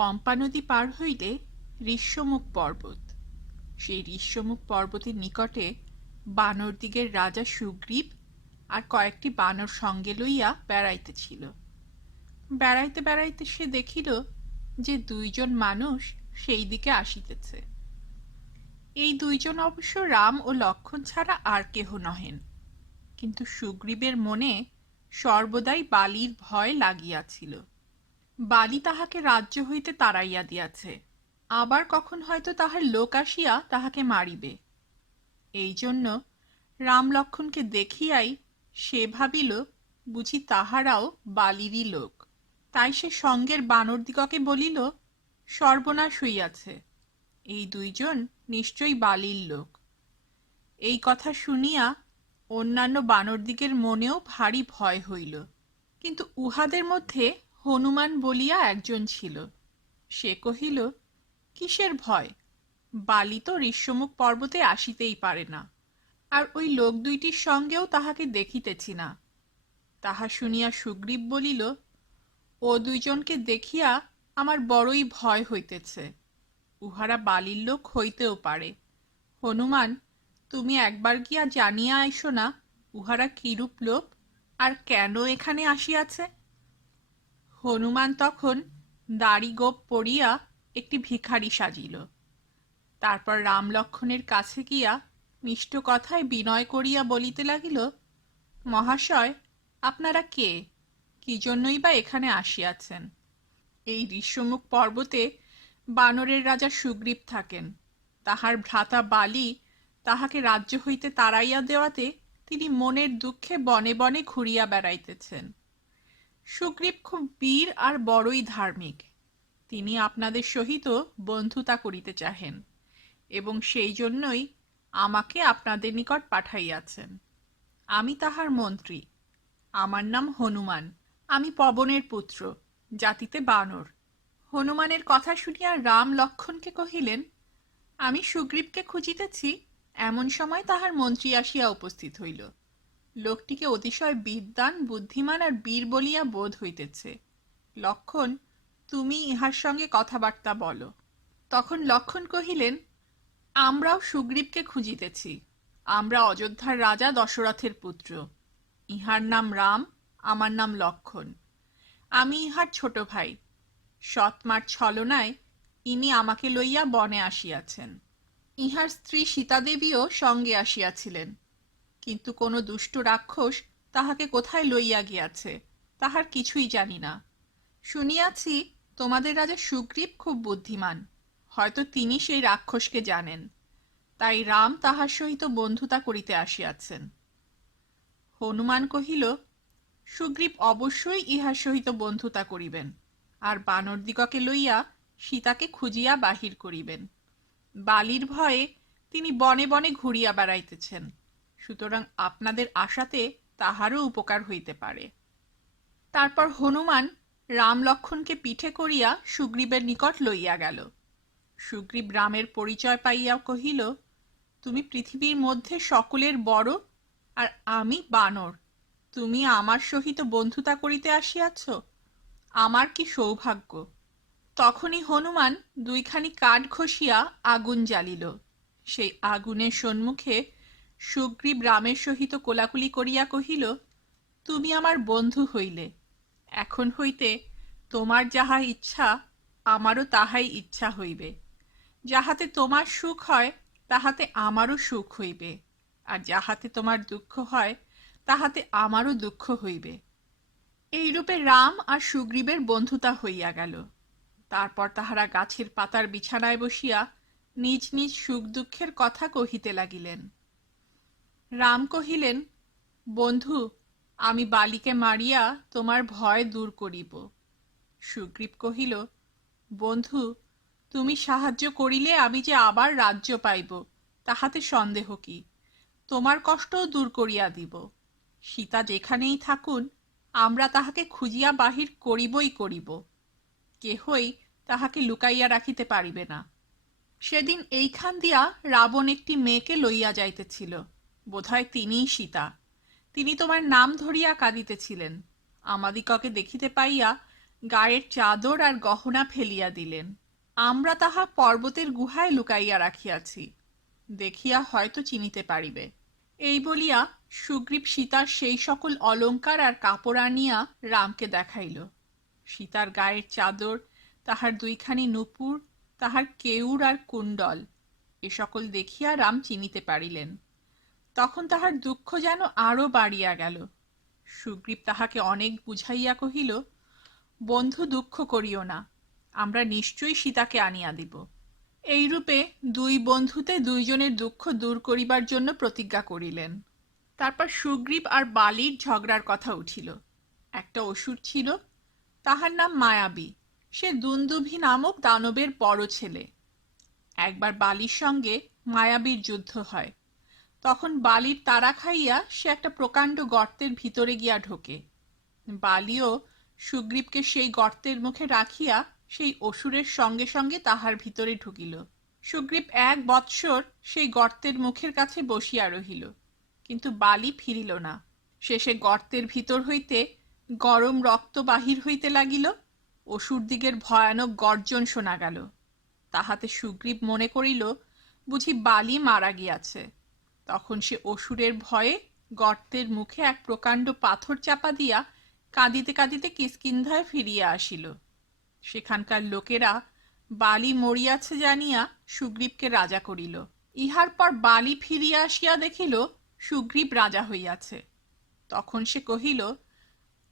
পম্পা নদী পার হইলে ঋষ্যমুখ পর্বত। সেই ঋষ্যমুখ পর্বতের নিকটে বানরদিগের রাজা সুগ্রীব আর কয়েকটি বানর সঙ্গে লইয়া বেড়াইতেছিল। বেড়াইতে বেড়াইতে সে দেখিল যে দুইজন মানুষ সেই দিকে আসিতেছে। এই দুইজন অবশ্য রাম ও লক্ষ্মণ ছাড়া আর কেহ নহেন, কিন্তু সুগ্রীবের মনে সর্বদাই বালির ভয় লাগিয়াছিল। বালি তাহাকে রাজ্য হইতে তাড়াইয়া দিয়াছে, আবার কখন হয়তো তাহার লোক আসিয়া তাহাকে মারিবে। এই জন্য রাম লক্ষ্মণকে দেখিয়াই সে ভাবিল বুঝি তাহারাও বালিরই লোক। তাই সে সঙ্গের বানরদিগকে বলিল, সর্বনাশ হইয়াছে, এই দুইজন নিশ্চয়ই বালির লোক। এই কথা শুনিয়া অন্যান্য বানরদিগের মনেও ভারী ভয় হইল, কিন্তু উহাদের মধ্যে হনুমান বলিয়া একজন ছিল। সে কহিল, কিসের ভয়? বালি তো ঋষ্যমুখ পর্বতে আসিতেই পারে না, আর ওই লোক দুইটির সঙ্গেও তাহাকে দেখিতেছি না। তাহা শুনিয়া সুগ্রীব বলিল, ও দুইজনকে দেখিয়া আমার বড়ই ভয় হইতেছে, উহারা বালির লোক হইতেও পারে। হনুমান, তুমি একবার গিয়া জানিয়া আইসো না উহারা কিরূপ লোক আর কেন এখানে আসিয়াছে। হনুমান তখন দাড়ি গোপ পরিয়া একটি ভিখারি সাজিল। তারপর রাম লক্ষ্মণের কাছে গিয়া মিষ্ট কথায় বিনয় করিয়া বলিতে লাগিল, মহাশয়, আপনারা কে? কি জন্যই বা এখানে আসিয়াছেন? এই ঋষ্যমুখ পর্বতে বানরের রাজা সুগ্রীব থাকেন। তাহার ভ্রাতা বালি তাহাকে রাজ্য হইতে তাড়াইয়া দেওয়াতে তিনি মনের দুঃখে বনে বনে ঘুরিয়া বেড়াইতেছেন। সুগ্রীব খুব বীর আর বড়ই ধার্মিক। তিনি আপনাদের সহিত বন্ধুতা করিতে চাহেন এবং সেই জন্যই আমাকে আপনাদের নিকট পাঠাইয়াছেন। আমি তাহার মন্ত্রী। আমার নাম হনুমান। আমি পবনের পুত্র, জাতিতে বানর। হনুমানের কথা শুনিয়া রাম লক্ষ্মণকে কহিলেন, আমি সুগ্রীবকে খুঁজিতেছি। এমন সময় তাহার মন্ত্রী আসিয়া উপস্থিত হইল। লোকটিকে অতিশয় বিদ্বান, বুদ্ধিমান আর বীর বলিয়া বোধ হইতেছে। লক্ষ্মণ, তুমি ইহার সঙ্গে কথাবার্তা বলো। তখন লক্ষ্মণ কহিলেন, আমরাও সুগ্রীবকে খুঁজিতেছি। আমরা অযোধ্যার রাজা দশরথের পুত্র। ইহার নাম রাম, আমার নাম লক্ষ্মণ। আমি ইহার ছোট ভাই। সৎমার ছলনায় ইনি আমাকে লইয়া বনে আসিয়াছেন। ইহার স্ত্রী সীতাদেবীও সঙ্গে আসিয়াছিলেন, কিন্তু কোনো দুষ্ট রাক্ষস তাহাকে কোথায় লইয়া গিয়াছে তাহার কিছুই জানি না। শুনিয়াছি তোমাদের রাজা সুগ্রীব খুব বুদ্ধিমান, হয়তো তিনি সেই রাক্ষসকে জানেন, তাই রাম তাহার সহিত বন্ধুতা করিতে আসিয়াছেন। হনুমান কহিল, সুগ্রীব অবশ্যই ইহার সহিত বন্ধুতা করিবেন, আর বানরদিগকে লইয়া সীতাকে খুঁজিয়া বাহির করিবেন। বালির ভয়ে তিনি বনে বনে ঘুরিয়া বেড়াইতেছেন, সুতরাং আপনাদের আশাতে তাহারও উপকার হইতে পারে। তারপর হনুমান রাম লক্ষ্মণকে পিঠে করিয়া সুগ্রীবের নিকট লইয়া গেল। সুগ্রীব রামের পরিচয় পাইয়া কহিল, তুমি পৃথিবীর মধ্যে সকলের বড়, আর আমি বানর। তুমি আমার সহিত বন্ধুতা করিতে আসিয়াছ, আমার কি সৌভাগ্য। তখনই হনুমান দুইখানি কাঠ ঘষিয়া আগুন জ্বালিল। সেই আগুনের সম্মুখে সুগ্রীব রামের সহিত কোলাকুলি করিয়া কহিল, তুমি আমার বন্ধু হইলে, এখন হইতে তোমার যাহা ইচ্ছা আমারও তাহাই ইচ্ছা হইবে। যাহাতে তোমার সুখ হয় তাহাতে আমারও সুখ হইবে, আর যাহাতে তোমার দুঃখ হয় তাহাতে আমারও দুঃখ হইবে। এইরূপে রাম আর সুগ্রীবের বন্ধুতা হইয়া গেল। তারপর তাহারা গাছের পাতার বিছানায় বসিয়া নিজ নিজ সুখ দুঃখের কথা কহিতে লাগিলেন। রাম কহিলেন, বন্ধু, আমি বালিকে মারিয়া তোমার ভয় দূর করিব। সুগ্রীব কহিল, বন্ধু, তুমি সাহায্য করিলে আমি যে আবার রাজ্য পাইব তাহাতে সন্দেহ কি? তোমার কষ্টও দূর করিয়া দিব। সীতা যেখানেই থাকুন আমরা তাহাকে খুঁজিয়া বাহির করিবই করিব। কেহই তাহাকে লুকাইয়া রাখিতে পারিবে না। সেদিন এইখান দিয়া রাবণ একটি মেয়েকে লইয়া যাইতেছিল, বোধহয় তিনিই সীতা। তিনি তোমার নাম ধরিয়া কাঁদিতেছিলেন। আমাদিগকে দেখিতে পাইয়া গায়ের চাদর আর গহনা ফেলিয়া দিলেন। আমরা তাহা পর্বতের গুহায় লুকাইয়া রাখিয়াছি, দেখিয়া হয়তো চিনিতে পারিবে। এই বলিয়া সুগ্রীব সীতার সেই সকল অলঙ্কার আর কাপড় আনিয়া রামকে দেখাইল। সীতার গায়ের চাদর, তাহার দুইখানি নূপুর, তাহার কেউর আর কুণ্ডল, এ সকল দেখিয়া রাম চিনিতে পারিলেন। তখন তাহার দুঃখ যেন আরো বাড়িয়া গেল। সুগ্রীব তাহাকে অনেক বুঝাইয়া কহিল, বন্ধু, দুঃখ করিও না, আমরা নিশ্চয়ই সীতাকে আনিয়া দিব। এইরূপে দুই বন্ধুতে দুইজনের দুঃখ দূর করিবার জন্য প্রতিজ্ঞা করিলেন। তারপর সুগ্রীব আর বালির ঝগড়ার কথা উঠিল। একটা অসুর ছিল, তাহার নাম মায়াবী। সে দুন্দুভি নামক দানবের বড় ছেলে। একবার বালির সঙ্গে মায়াবীর যুদ্ধ হয়। তখন বালির তাড়া খাইয়া সে একটা প্রকাণ্ড গর্তের ভিতরে গিয়া ঢোকে। বালিও সুগ্রীবকে সেই গর্তের মুখে রাখিয়া সেই অসুরের সঙ্গে সঙ্গে তাহার ভিতরে ঢুকিল। সুগ্রীব 1 বৎসর সেই গর্তের মুখের কাছে বসিয়া রহিল, কিন্তু বালি ফিরিল না। শেষে গর্তের ভিতর হইতে গরম রক্ত বাহির হইতে লাগিল। অসুরদিগের ভয়ানক গর্জন শোনা গেল। তাহাতে সুগ্রীব মনে করিল বুঝি বালি মারা গিয়াছে। তখন সে অসুরের ভয়ে গর্তের মুখে এক প্রকাণ্ড পাথর চাপা দিয়া কাঁদিতে কাঁদিতে কিষ্কিন্ধায় ফিরিয়া আসিল। সেখানকার লোকেরা বালি মরিয়াছে জানিয়া সুগ্রীবকে রাজা করিল। ইহার পর বালি ফিরিয়া আসিয়া দেখিল সুগ্রীব রাজা হইয়াছে। তখন সে কহিল,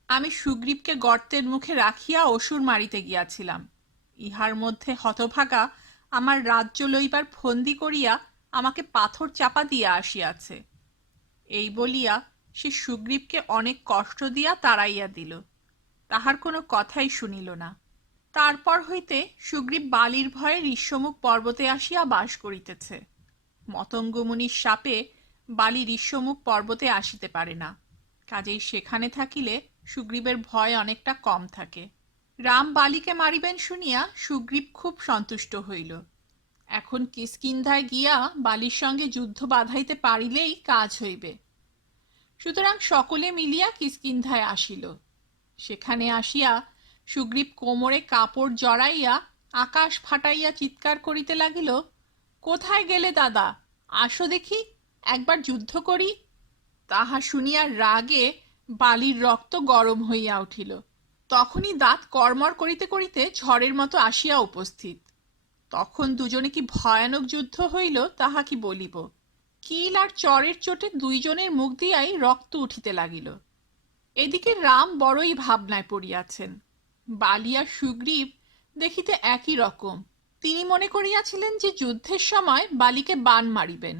আমি সুগ্রীবকে গর্তের মুখে রাখিয়া অসুর মারিতে গিয়াছিলাম। ইহার মধ্যে হতভাগা আমার রাজ্য লইবার ফন্দি করিয়া আমাকে পাথর চাপা দিয়া আসিয়াছে। এই বলিয়া সে সুগ্রীবকে অনেক কষ্ট দিয়া তাড়াইয়া দিল। তাহার কোনো কথাই শুনিল না। তারপর হইতে সুগ্রীব বালির ভয়ে ঋষ্যমুখ পর্বতে আসিয়া বাস করিতেছে। মতঙ্গমুনির শাপে বালি ঋষ্যমুখ পর্বতে আসিতে পারে না। কাজেই সেখানে থাকিলে সুগ্রীবের ভয় অনেকটা কম থাকে। রাম বালিকে মারিবেন শুনিয়া সুগ্রীব খুব সন্তুষ্ট হইল। এখন কিষ্কিন্ধায় গিয়া বালির সঙ্গে যুদ্ধ বাধাইতে পারিলেই কাজ হইবে। সুতরাং সকলে মিলিয়া কিষ্কিন্ধায় আসিল। সেখানে আসিয়া সুগ্রীব কোমরে কাপড় জড়াইয়া আকাশ ফাটাইয়া চিৎকার করিতে লাগিল, কোথায় গেলে দাদা, আসো দেখি, একবার যুদ্ধ করি। তাহা শুনিয়া রাগে বালির রক্ত গরম হইয়া উঠিল। তখনই দাঁত কড়মড় করিতে করিতে ঝড়ের মতো আসিয়া উপস্থিত। তখন দুজনে কি ভয়ানক যুদ্ধ হইল তাহা কি বলিব। কিল আর চরের চোটে দুইজনের মুখ দিয়াই রক্ত উঠিতে লাগিল। এদিকে রাম বড়ই ভাবনায় পড়িয়াছেন। বালি আর সুগ্রীব দেখিতে একই রকম। তিনি মনে করিয়াছিলেন যে যুদ্ধের সময় বালিকে বাণ মারিবেন,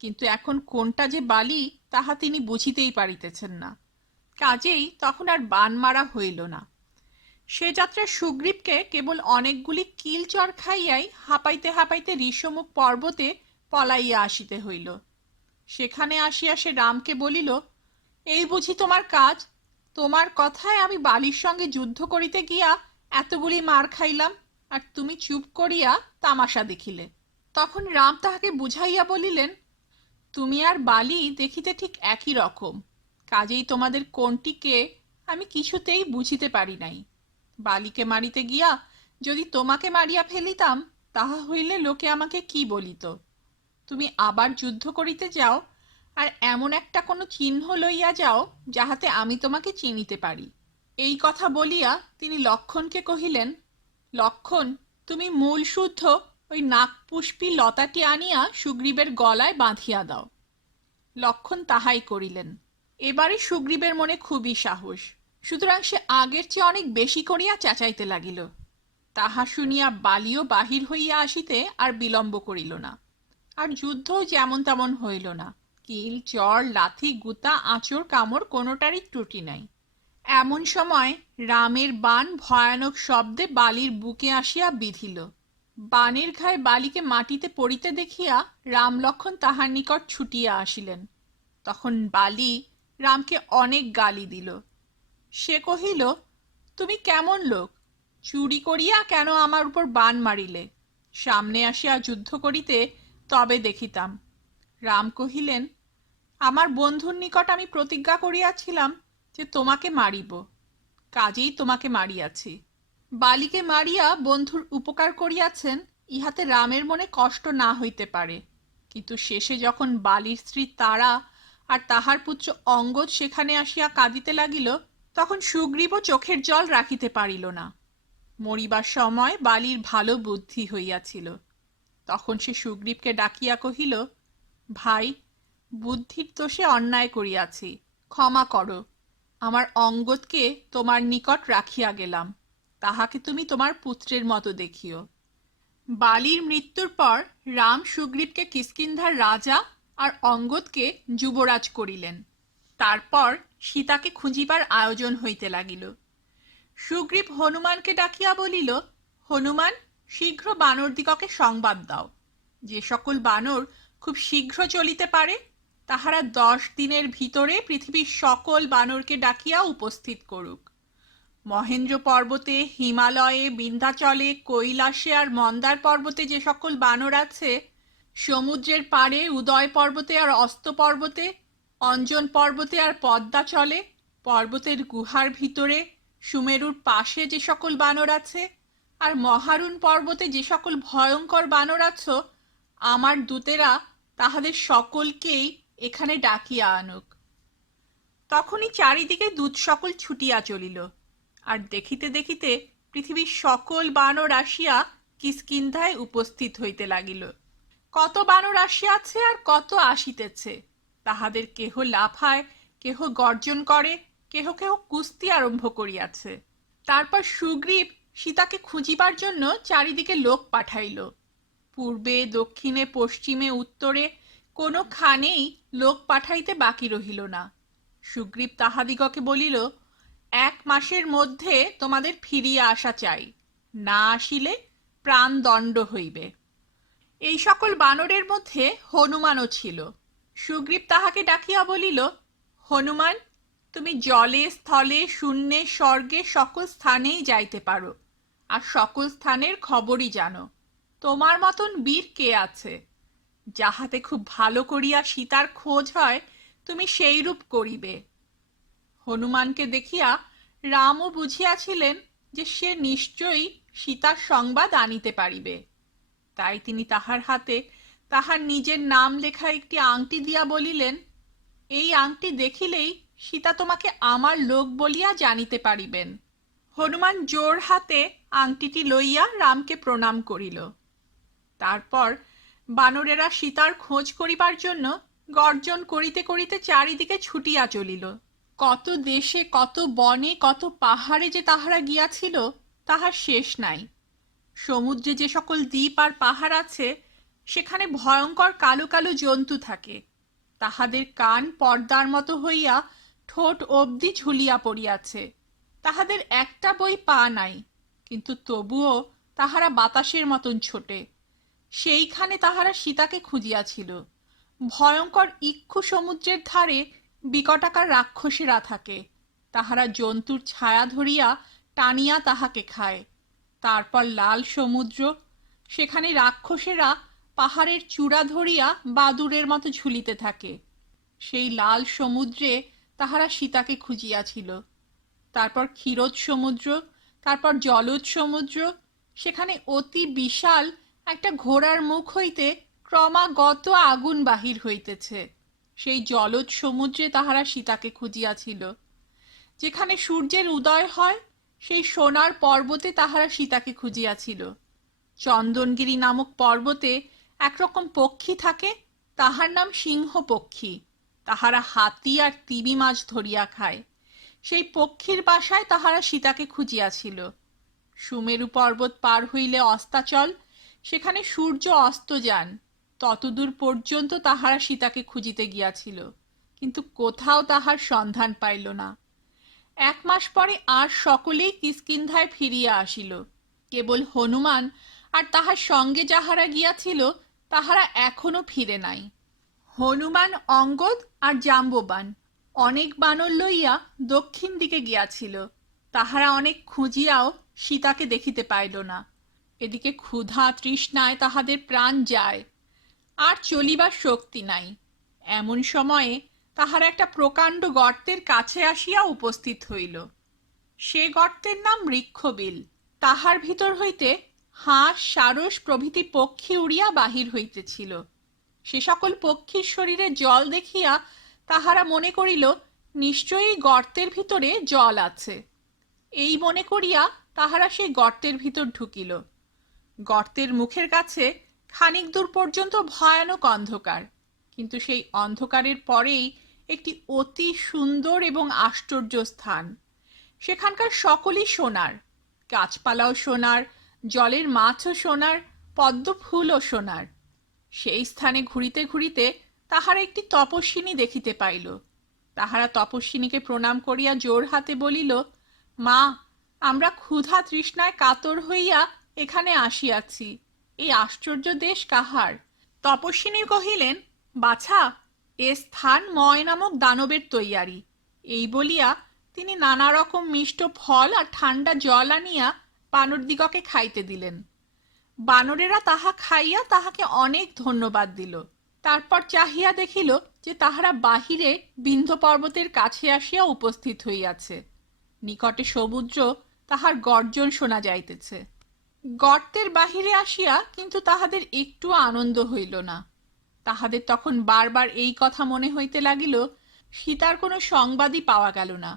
কিন্তু এখন কোনটা যে বালি তাহা তিনি বুঝিতেই পারিতেছেন না। কাজেই তখন আর বাণ মারা হইল না। সে যাত্রায় সুগ্রীবকে কেবল অনেকগুলি কিল চর খাইয়াই হাঁপাইতে হাঁপাইতে ঋষ্যমুখ পর্বতে পলাইয়া আসিতে হইল। সেখানে আসিয়া সে রামকে বলিল, এই বুঝি তোমার কাজ? তোমার কথায় আমি বালির সঙ্গে যুদ্ধ করিতে গিয়া এতগুলি মার খাইলাম, আর তুমি চুপ করিয়া তামাশা দেখিলে। তখন রাম তাহাকে বুঝাইয়া বলিলেন, তুমি আর বালি দেখিতে ঠিক একই রকম, কাজেই তোমাদের কোনটিকে আমি কিছুতেই বুঝিতে পারি নাই। বালিকে মারিতে গিয়া যদি তোমাকে মারিয়া ফেলিতাম তাহা হইলে লোকে আমাকে কি বলিত। তুমি আবার যুদ্ধ করিতে যাও, আর এমন একটা কোনো চিহ্ন লইয়া যাও যাহাতে আমি তোমাকে চিনিতে পারি। এই কথা বলিয়া তিনি লক্ষণকে কহিলেন, লক্ষণ, তুমি মূল শুদ্ধ ওই নাগপুষ্পী লতাটি আনিয়া সুগ্রীবের গলায় বাঁধিয়া দাও। লক্ষণ তাহাই করিলেন। এবারে সুগ্রীবের মনে খুবই সাহস, সুতরাং সে আগের চেয়ে অনেক বেশি করিয়া চেঁচাইতে লাগিল। তাহা শুনিয়া বালিও বাহির হইয়া আসিতে আর বিলম্ব করিল না। আর যুদ্ধ যেমন তেমন হইল না। কিল চর লাথি গুতা আঁচড় কামড় কোনোটারই ত্রুটি নাই। এমন সময় রামের বাণ ভয়ানক শব্দে বালির বুকে আসিয়া বিঁধিল। বাণের ঘায়ে বালিকে মাটিতে পড়িতে দেখিয়া রাম লক্ষণ তাহার নিকট ছুটিয়া আসিলেন। তখন বালি রামকে অনেক গালি দিল। সে কহিল, তুমি কেমন লোক? চুরি করিয়া কেন আমার উপর বাণ মারিলে? সামনে আসিয়া যুদ্ধ করিতে তবে দেখিতাম। রাম কহিলেন, আমার বন্ধুর নিকট আমি প্রতিজ্ঞা করিয়াছিলাম যে তোমাকে মারিব, কাজেই তোমাকে মারিয়াছি। বালিকে মারিয়া বন্ধুর উপকার করিয়াছেন, ইহাতে রামের মনে কষ্ট না হইতে পারে, কিন্তু শেষে যখন বালির স্ত্রী তারা আর তাহার পুত্র অঙ্গদ সেখানে আসিয়া কাঁদিতে লাগিল, তখন সুগ্রীবও চোখের জল রাখিতে পারিল না। মরিবার সময় বালির ভালো বুদ্ধি হইয়াছিল। তখন সে সুগ্রীবকে ডাকিয়া কহিল, ভাই, বুদ্ধির দোষে অন্যায় করিয়াছি, ক্ষমা করো। আমার অঙ্গদকে তোমার নিকট রাখিয়া গেলাম, তাহাকে তুমি তোমার পুত্রের মতো দেখিও। বালির মৃত্যুর পর রাম সুগ্রীবকে কিষ্কিন্ধার রাজা আর অঙ্গদকে যুবরাজ করিলেন। তারপর সীতাকে খুঁজিবার আয়োজন হইতে লাগিল। সুগ্রীব হনুমানকে ডাকিয়া বলিল, হনুমান, শীঘ্র বানরদিগকে সংবাদ দাও, যে সকল বানর খুব শীঘ্র চলিতে পারে তাহারা 10 দিনের ভিতরে পৃথিবীর সকল বানরকে ডাকিয়া উপস্থিত করুক। মহেন্দ্র পর্বতে, হিমালয়ে, বিন্ধ্যাচলে, কৈলাসে আর মন্দার পর্বতে যে সকল বানর আছে, সমুদ্রের পাড়ে উদয় পর্বতে আর অস্ত পর্বতে, অঞ্জন পর্বতে আর পদ্মাচলে, পর্বতের গুহার ভিতরে, সুমেরুর পাশে যে সকল বানর আছে, আর মহারুণ পর্বতে যে সকল ভয়ঙ্কর বানর আছো, আমার দূতেরা তাহাদের সকলকেই এখানে ডাকিয়া আনুক। তখনই চারিদিকে দূত সকল ছুটিয়া চলিল, আর দেখিতে দেখিতে পৃথিবীর সকল বানর আসিয়া কিষ্কিন্ধায় উপস্থিত হইতে লাগিল। কত বানর আসিয়াছে আর কত আসিতেছে, তাহাদের কেহ লাফায়, কেহ গর্জন করে, কেহ কেহ কুস্তি আরম্ভ করিয়াছে। তারপর সুগ্রীব সীতাকে খুঁজিবার জন্য চারিদিকে লোক পাঠাইল। পূর্বে, দক্ষিণে, পশ্চিমে, উত্তরে কোনো খানেই লোক পাঠাইতে বাকি রহিল না। সুগ্রীব তাহাদিগকে বলিল, 1 মাসের মধ্যে তোমাদের ফিরিয়া আসা চাই, না আসিলে প্রাণদণ্ড হইবে। এই সকল বানরের মধ্যে হনুমানও ছিল। সুগ্রীব তাহাকে ডাকিয়া বলিল, হনুমান, তুমি জলে, স্থলে, শূন্যে, স্বর্গে সকল স্থানেই যাইতে পারো, আর সকল স্থানের খবরই জানো। তোমার মতন বীর কে আছে? যাহাতে খুব ভালো করিয়া সীতার খোঁজ হয়, তুমি সেইরূপ করিবে। হনুমানকে দেখিয়া রামও বুঝিয়াছিলেন যে সে নিশ্চয়ই সীতার সংবাদ আনিতে পারিবে। তাই তিনি তাহার হাতে তাহার নিজের নাম লেখা একটি আংটি দিয়া বলিলেন, এই আংটি দেখিলেই সীতা তোমাকে আমার লোক বলিয়া জানিতে পারিবেন। হনুমান জোর হাতে আংটিটি লইয়া রামকে প্রণাম করিল। তারপর বানরেরা সীতার খোঁজ করিবার জন্য গর্জন করিতে করিতে চারিদিকে ছুটিয়া চলিল। কত দেশে, কত বনে, কত পাহাড়ে যে তাহারা গিয়াছিল তাহার শেষ নাই। সমুদ্রে যে সকল দ্বীপ আর পাহাড় আছে, সেখানে ভয়ঙ্কর কালো কালো জন্তু থাকে। তাহাদের কান পর্দার মতো হইয়া ঠোঁট অবধি ঝুলিয়া পড়িয়াছে। তাহাদের একটা বই পা নাই, কিন্তু তবুও তাহারা বাতাসের মতন ছোটে। সেইখানে তাহারা সীতাকে খুঁজিয়াছিল। ভয়ঙ্কর ইক্ষু সমুদ্রের ধারে বিকটাকার রাক্ষসেরা থাকে। তাহারা জন্তুর ছায়া ধরিয়া টানিয়া তাহাকে খায়। তারপর লাল সমুদ্র, সেখানে রাক্ষসেরা পাহাড়ের চূড়া ধরিয়া বাদুড়ের মতো ঝুলিতে থাকে। সেই লাল সমুদ্রে তাহারা সীতাকে খুঁজিয়াছিল। তারপর ক্ষীরোদ সমুদ্র, তারপর জলজ সমুদ্র, সেখানে অতি বিশাল একটা ঘোড়ার মুখ হইতে ক্রমাগত আগুন বাহির হইতেছে। সেই জলজ সমুদ্রে তাহারা সীতাকে খুঁজিয়াছিল। যেখানে সূর্যের উদয় হয়, সেই সোনার পর্বতে তাহারা সীতাকে খুঁজিয়াছিল। চন্দনগিরি নামক পর্বতে একরকম পক্ষী থাকে, তাহার নাম সিংহ পক্ষী। তাহারা হাতি আর তিমি মাছ ধরিয়া খায়। সেই পক্ষীর বাসায় তাহারা সীতাকে খুঁজিয়াছিল। সুমেরু পর্বত পার হইলে অস্তাচল, সেখানে সূর্য অস্ত যান, ততদূর পর্যন্ত তাহারা সীতাকে খুঁজিতে গিয়াছিল, কিন্তু কোথাও তাহার সন্ধান পাইল না। 1 মাস পরে আর সকলেই কিষ্কিন্ধায় ফিরিয়া আসিল। কেবল হনুমান আর তাহার সঙ্গে যাহারা গিয়াছিল তাহারা এখনো ফিরে নাই। হনুমান, অঙ্গদ আর জাম্ববান অনেক বানর লইয়া দক্ষিণ দিকে গিয়াছিল। তাহারা অনেক খুঁজিয়াও সীতাকে দেখিতে পাইল না। এদিকে ক্ষুধা তৃষ্ণায় তাহাদের প্রাণ যায়, আর চলিবার শক্তি নাই। এমন সময়ে তাহারা একটা প্রকাণ্ড গর্তের কাছে আসিয়া উপস্থিত হইল। সে গর্তের নাম বৃক্ষবিল। তাহার ভিতর হইতে হাঁস সারস প্রভৃতি পক্ষী উড়িয়া বাহির হইতেছিল। সে সকল পক্ষীর শরীরে জল দেখিয়া তাহারা মনে করিল নিশ্চয়ই গর্তের ভিতরে জল আছে। এই মনে করিয়া তাহারা সেই গর্তের ভিতর ঢুকিল। গর্তের মুখের কাছে খানিক দূর পর্যন্ত ভয়ানক অন্ধকার, কিন্তু সেই অন্ধকারের পরেই একটি অতি সুন্দর এবং আশ্চর্য স্থান। সেখানকার সকলই সোনার, গাছপালাও সোনার, জলের মাছও সোনার, পদ্ম ফুলও সোনার। সেই স্থানে ঘুরিতে ঘুরিতে তাহারা একটি তপস্বিনী দেখিতে পাইল। তাহারা তপস্বিনীকে প্রণাম করিয়া জোর হাতে বলিল, মা, আমরা ক্ষুধা তৃষ্ণায় কাতর হইয়া এখানে আসিয়াছি। এই আশ্চর্য দেশ কাহার? তপস্বিনী কহিলেন, বাছা, এ স্থান ময় নামক দানবের তৈয়ারি। এই বলিয়া তিনি নানা রকম মিষ্ট ফল আর ঠান্ডা জল আনিয়া বানরদিগকে খাইতে দিলেন। বানরেরা তাহা খাইয়া তাহাকে অনেক ধন্যবাদ দিল। তারপর চাহিয়া দেখিল যে তাহারা বাহিরে বিন্ধ্য পর্বতের কাছে আসিয়া উপস্থিত হইয়াছে। নিকটে সমুদ্র, তাহার গর্জন শোনা যাইতেছে। গর্তের বাহিরে আসিয়া কিন্তু তাহাদের একটু আনন্দ হইল না। তাহাদের তখন বারবার এই কথা মনে হইতে লাগিল, সীতার কোনো সংবাদই পাওয়া গেল না।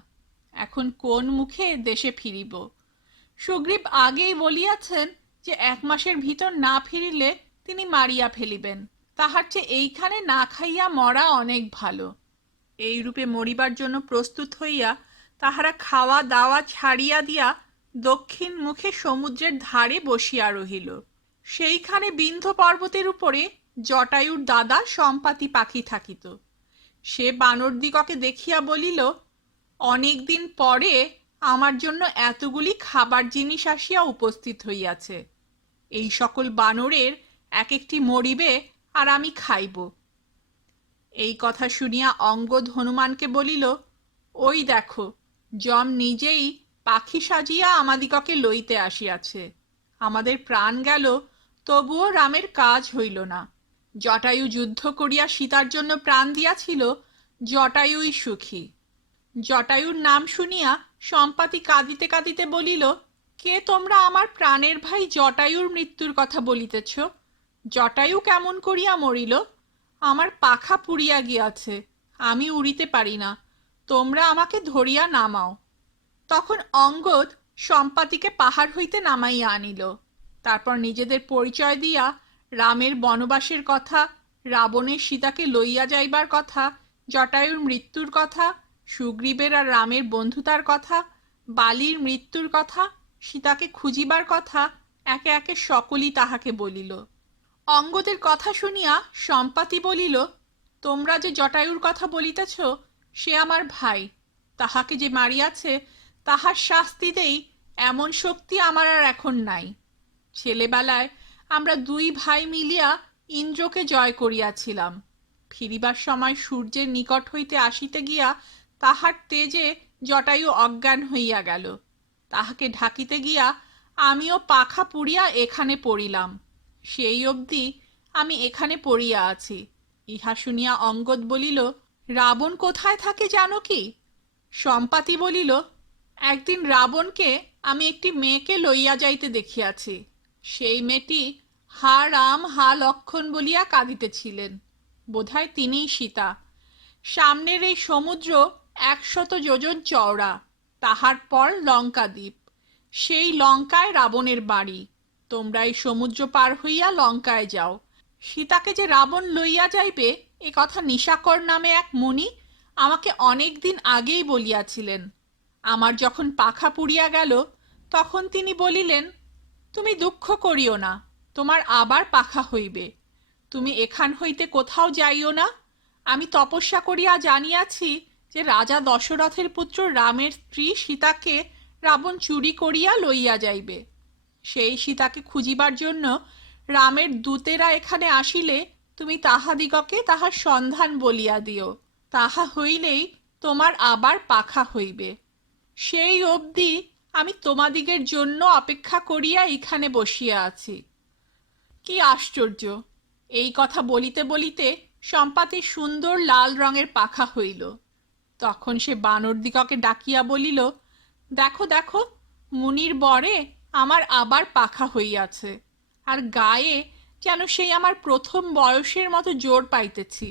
এখন কোন মুখে দেশে ফিরিব? সুগ্রীব আগেই বলিয়াছেন যে 1 মাসের ভিতর না ফিরিলে তিনি মারিয়া ফেলিবেন। তাহার চেয়ে এইখানে না খাইয়া মরা অনেক ভালো। এইরূপে মরিবার জন্য প্রস্তুত হইয়া তাহারা খাওয়া দাওয়া ছাড়িয়া দিয়া দক্ষিণ মুখে সমুদ্রের ধারে বসিয়া রহিল। সেইখানে বিন্ধ্য পর্বতের উপরে জটায়ুর দাদা সম্পাতি পাখি থাকিত। সে বানরদিগকে দেখিয়া বলিল, অনেক দিন পরে আমার জন্য এতগুলি খাবার জিনিস আসিয়া উপস্থিত হইয়াছে। এই সকল বানরের এক একটি মরিবে, আর আমি খাইব। এই কথা শুনিয়া অঙ্গদ হনুমানকে বলিল, ওই দেখো, যম নিজেই পাখি সাজিয়া আমাদিগকে লইতে আসিয়াছে। আমাদের প্রাণ গেল, তবুও রামের কাজ হইল না। জটায়ু যুদ্ধ করিয়া সীতার জন্য প্রাণ দিয়াছিল, জটায়ুই সুখী। জটায়ুর নাম শুনিয়া সম্পাতি কাঁদিতে কাঁদিতে বলিল, কে তোমরা আমার প্রাণের ভাই জটায়ুর মৃত্যুর কথা বলিতেছ? জটায়ু কেমন করিয়া মরিল? আমার পাখা পুড়িয়া গিয়াছে, আমি উড়িতে পারি না, তোমরা আমাকে ধরিয়া নামাও। তখন অঙ্গদ সম্পাতিকে পাহাড় হইতে নামাইয়া আনিল। তারপর নিজেদের পরিচয় দিয়া রামের বনবাসের কথা, রাবণের সীতাকে লইয়া যাইবার কথা, জটায়ুর মৃত্যুর কথা, সুগ্রীবের আর রামের বন্ধুতার কথা, বালির মৃত্যুর কথা, সীতাকে খুঁজিবার কথা একে একে সকলই তাহাকে বলিল। অঙ্গদের কথা শুনিয়া সম্পাতি বলিল, তোমরা যে জটায়ুর কথা বলিতেছ, সে আমার ভাই। তাহাকে যে মারিয়াছে, তাহার শাস্তি দেই এমন শক্তি আমার আর এখন নাই। ছেলেবেলায় আমরা 2 ভাই মিলিয়া ইন্দ্রকে জয় করিয়াছিলাম। ফিরিবার সময় সূর্যের নিকট হইতে আসিতে গিয়া তাহার তেজে জটায়ু অজ্ঞান হইয়া গেল। তাহাকে ঢাকিতে গিয়া আমিও পাখা পুড়িয়া এখানে পড়িলাম। সেই অবধি আমি এখানে পড়িয়া আছি। ইহা শুনিয়া অঙ্গদ বলিল, রাবণ কোথায় থাকে জানো কি? সম্পাতি বলিল, একদিন রাবণকে আমি একটি মেয়েকে লইয়া যাইতে দেখিয়াছি। সেই মেয়েটি হা রাম হা লক্ষণ বলিয়া কাঁদিতেছিলেন। বোধহয় তিনিই সীতা। সামনের এই সমুদ্র 100 যোজন চওড়া, তাহার পর লঙ্কা দ্বীপ। সেই লঙ্কায় রাবণের বাড়ি। তোমরা এই সমুদ্র পার হইয়া লঙ্কায় যাও। সীতাকে যে রাবণ লইয়া যাইবে, এ কথা নিশাকর নামে এক মুনি আমাকে অনেক দিন আগেই বলিয়াছিলেন। আমার যখন পাখা পুড়িয়া গেল, তখন তিনি বলিলেন, তুমি দুঃখ করিও না, তোমার আবার পাখা হইবে। তুমি এখান হইতে কোথাও যাইও না। আমি তপস্যা করিয়া জানিয়াছি যে রাজা দশরথের পুত্র রামের স্ত্রী সীতাকে রাবণ চুরি করিয়া লইয়া যাইবে। সেই সীতাকে খুঁজিবার জন্য রামের দূতেরা এখানে আসিলে তুমি তাহাদিগকে তাহার সন্ধান বলিয়া দিও। তাহা হইলেই তোমার আবার পাখা হইবে। সেই অবধি আমি তোমাদিগের জন্য অপেক্ষা করিয়া এখানে বসিয়া আছি। কি আশ্চর্য! এই কথা বলিতে বলিতে সম্পাতির সুন্দর লাল রঙের পাখা হইল। তখন সে বানরদিগকে ডাকিয়া বলিল, দেখো দেখো, মুনির বরে আমার আবার পাখা হইয়াছে, আর গায়ে যেন সেই আমার প্রথম বয়সের মতো জোর পাইতেছি।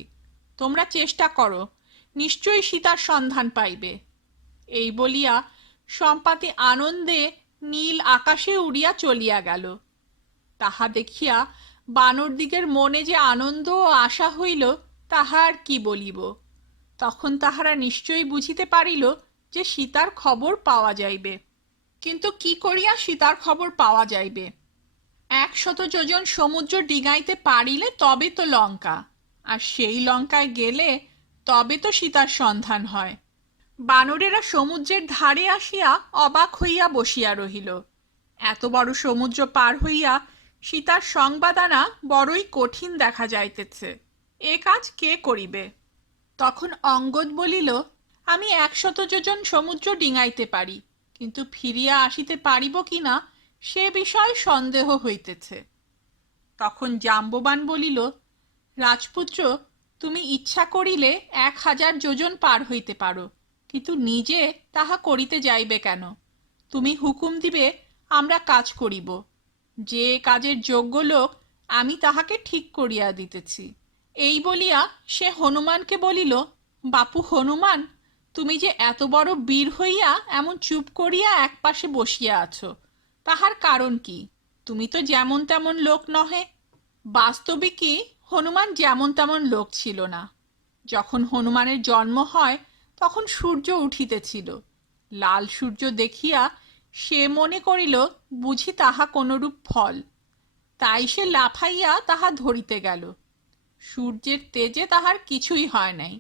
তোমরা চেষ্টা করো, নিশ্চয়ই সীতার সন্ধান পাইবে। এই বলিয়া সম্পাতি আনন্দে নীল আকাশে উড়িয়া চলিয়া গেল। তাহা দেখিয়া বানরদিগের মনে যে আনন্দ ও আশা হইল, তাহা আর কি বলিব। তখন তাহারা নিশ্চয়ই বুঝিতে পারিল যে সীতার খবর পাওয়া যাইবে। কিন্তু কি করিয়া সীতার খবর পাওয়া যাইবে? 100 যোজন সমুদ্র ডিঙাইতে পারিলে তবে তো লঙ্কা, আর সেই লঙ্কায় গেলে তবে তো সীতার সন্ধান হয়। বানরেরা সমুদ্রের ধারে আসিয়া অবাক হইয়া বসিয়া রহিল। এত বড় সমুদ্র পার হইয়া সীতার সংবাদ আনা বড়ই কঠিন দেখা যাইতেছে। এ কাজ কে করিবে? তখন অঙ্গদ বলিল, আমি 100 যোজন সমুদ্র ডিঙাইতে পারি, কিন্তু ফিরিয়া আসিতে পারিব কিনা সে বিষয়ে সন্দেহ হইতেছে। তখন জাম্ববান বলিল, রাজপুত্র, তুমি ইচ্ছা করিলে 1000 যোজন পার হইতে পারো, কিন্তু নিজে তাহা করিতে যাইবে কেন? তুমি হুকুম দিবে, আমরা কাজ করিব। যে কাজের যোগ্য লোক আমি তাহাকে ঠিক করিয়া দিতেছি। এই বলিয়া সে হনুমানকে বলিল, বাপু হনুমান, তুমি যে এত বড় বীর হইয়া এমন চুপ করিয়া একপাশে বসিয়া আছো, তাহার কারণ কি? তুমি তো যেমন তেমন লোক নহে। বাস্তবিকই হনুমান যেমন তেমন লোক ছিল না। যখন হনুমানের জন্ম হয় তখন সূর্য উঠিতেছিল। লাল সূর্য দেখিয়া সে মনে করিল বুঝি তাহা কোনরূপ ফল, তাই সে লাফাইয়া তাহা ধরিতে গেল। সূর্যের তেজে তাহার কিছুই হয় নাই,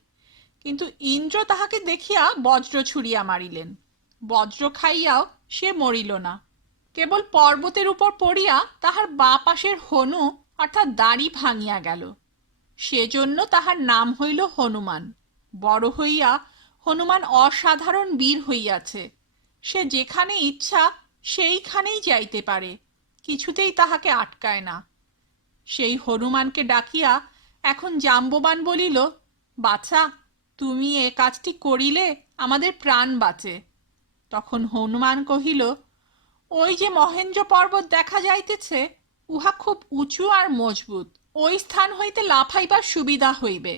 কিন্তু ইন্দ্র তাহাকে দেখিয়া বজ্র ছুড়িয়া মারিলেন। বজ্র খাইয়াও সে মরিল না, কেবল পর্বতের উপর পড়িয়া তাহার বাঁ পাশের হনু অর্থাৎ দাড়ি ভাঙিয়া গেল। সেজন্য তাহার নাম হইল হনুমান। বড় হইয়া হনুমান অসাধারণ বীর হইয়াছে। সে যেখানে ইচ্ছা সেইখানেই যাইতে পারে, কিছুতেই তাহাকে আটকায় না। সেই হনুমানকে ডাকিয়া এখন জাম্ববান বলিল, বাছা, তুমি এ কাজটি করিলে আমাদের প্রাণ বাঁচে। তখন হনুমান কহিল, ওই যে মহেন্দ্র পর্বত দেখা যাইতেছে, উহা খুব উঁচু আর মজবুত, ওই স্থান হইতে লাফাইবার সুবিধা হইবে।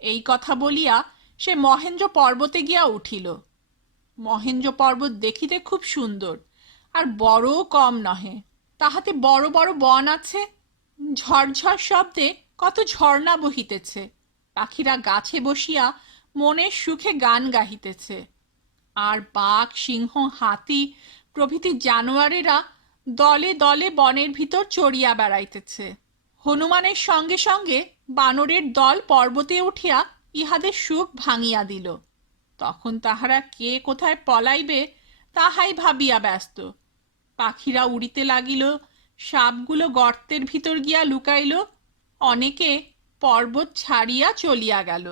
এই কথা বলিয়া সে মহেন্দ্র পর্বতে গিয়া উঠিল। মহেন্দ্র পর্বত দেখিতে খুব সুন্দর, আর বড়ও কম নহে। তাহাতে বড় বড় বন আছে, ঝরঝর শব্দে কত ঝর্ণা বহিতেছে। পাখিরা গাছে বসিয়া মনের সুখে গান গাহিতেছে, আর বাঘ, সিংহ, হাতি প্রভৃতি জানোয়ারেরা দলে দলে বনের ভিতর চড়িয়া বেড়াইতেছে। হনুমানের সঙ্গে সঙ্গে বানরের দল পর্বতে উঠিয়া ইহাদের সুখ ভাঙিয়া দিল। তখন তাহারা কে কোথায় পলাইবে তাহাই ভাবিয়া ব্যস্ত। পাখিরা উড়িতে লাগিল, সাপগুলো গর্তের ভিতর গিয়া লুকাইল, অনেকে পর্বত ছাড়িয়া চলিয়া গেল।